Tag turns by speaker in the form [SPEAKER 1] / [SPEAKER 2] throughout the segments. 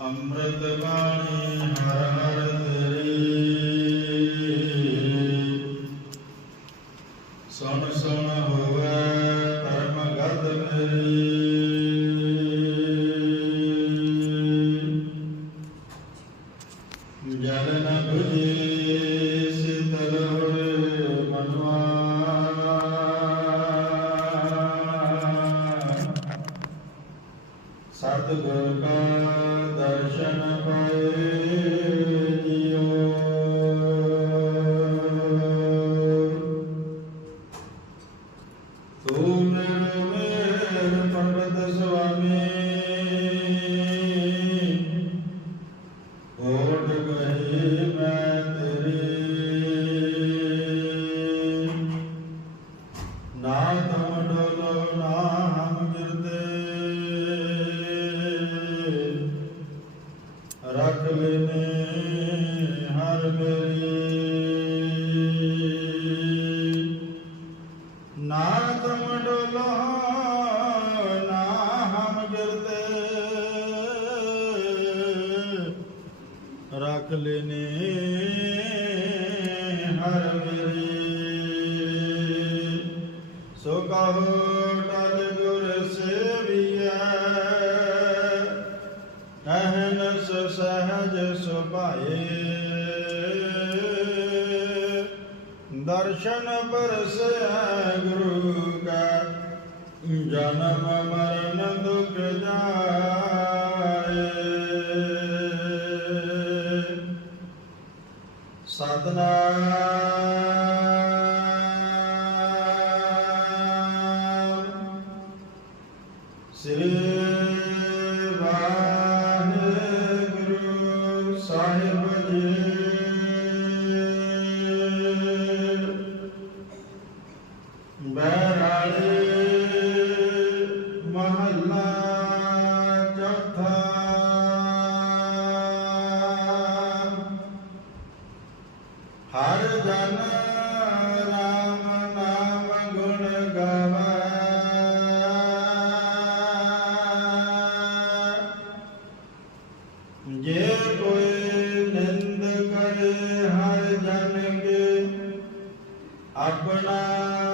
[SPEAKER 1] ਅੰਮ੍ਰਿਤ ਬਾਣੀ ਹਰ ਹਰ ਡੋਲੋ ਨਾ ਹਮ ਗਿਰਦੇ ਰੱਖ ਲੈਨੇ ਹਰ ਮੇਰੀ ਨਾ ਤਮ ਡੋਲੋ ਨਾ ਹਮ ਗਿਰਦੇ ਰੱਖ ਲੈਨੇ ਹਰ ਮੇਰੀ ਸੋ ਕਹੋ ਟਲ ਗੁਰ ਸੇਵੀਐ ਅਹਨਸ ਸਹਜ ਸੁਭਾਏ। ਦਰਸ਼ਨ ਪਰਸੈ ਗੁਰੂ ਕਾ, ਜਨਮ ਮਰਨ ਦੁਖ ਜਾਏ। ਸਤਨਾਮ। ਮਹੱਲਾ ਚੌਥਾ। ਹਰ ਜਨ ਰਾਮ ਨਾਮ ਗੁਣ ਗਾਵੇ। ਜੇ ਕੋਈ ਨਿੰਦ ਕਰੇ ਹਰ ਜਨ ਕੇ, ਆਪਣਾ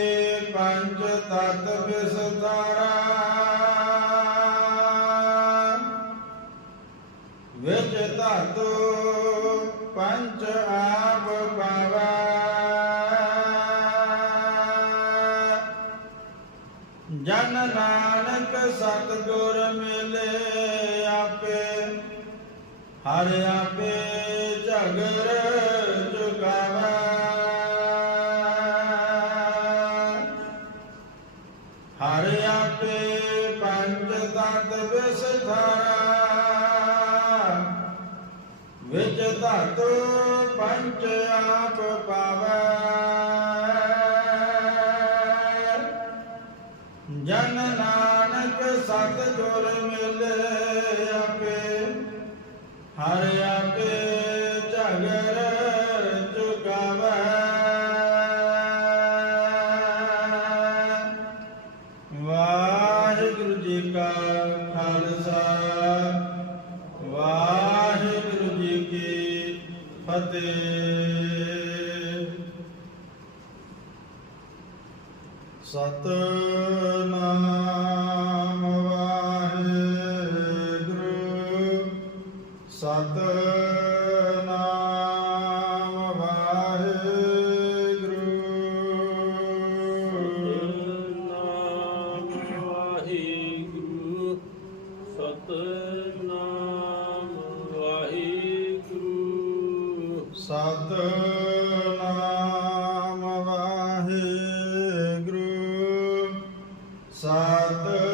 [SPEAKER 1] ਵਿੱਚ ਧਾਤੂ ਪੰਜ ਆਪ ਪਾਵਾ। ਜਨ ਨਾਨਕ ਸਤਿਗੁਰ ਮਿਲੇ ਆਪੇ, ਹਰ ਆਪੇ ਝਗਰ ਚੁਕਾਵਾ ਹਰ ਆਪੇ ਪੰਜ ਤਤ ਵਿਸਥਾਰਾ ਵਿੱਚ ਧਾਤੂ ਪੰਜ ਆਪ ਪਾਵੈ। ਜਨ ਨਾਨਕ ਸਤਿਗੁਰ ਮਿਲੇ ਆਪੇ, ਹਰ ਆਪੇ ਝਗਰ ਚੁਕਾਵੈ। ਵਾਹਿਗੁਰੂ ਜੀ ਕਾ ਖਾਲਸਾ ਫਤਿਹ। ਸਤਨਾਮ ਵਾਹਿਗੁਰੂ। ਸਤਨਾਮ ਵਾਹਿਗੁਰੂ। ਨਾਮ ਵਾਹਿਗੁਰੂ। ਸਤਨਾਮ ਸਤਨਾਮ ਵਾਹਿਗੁਰੂ ਸਤਿ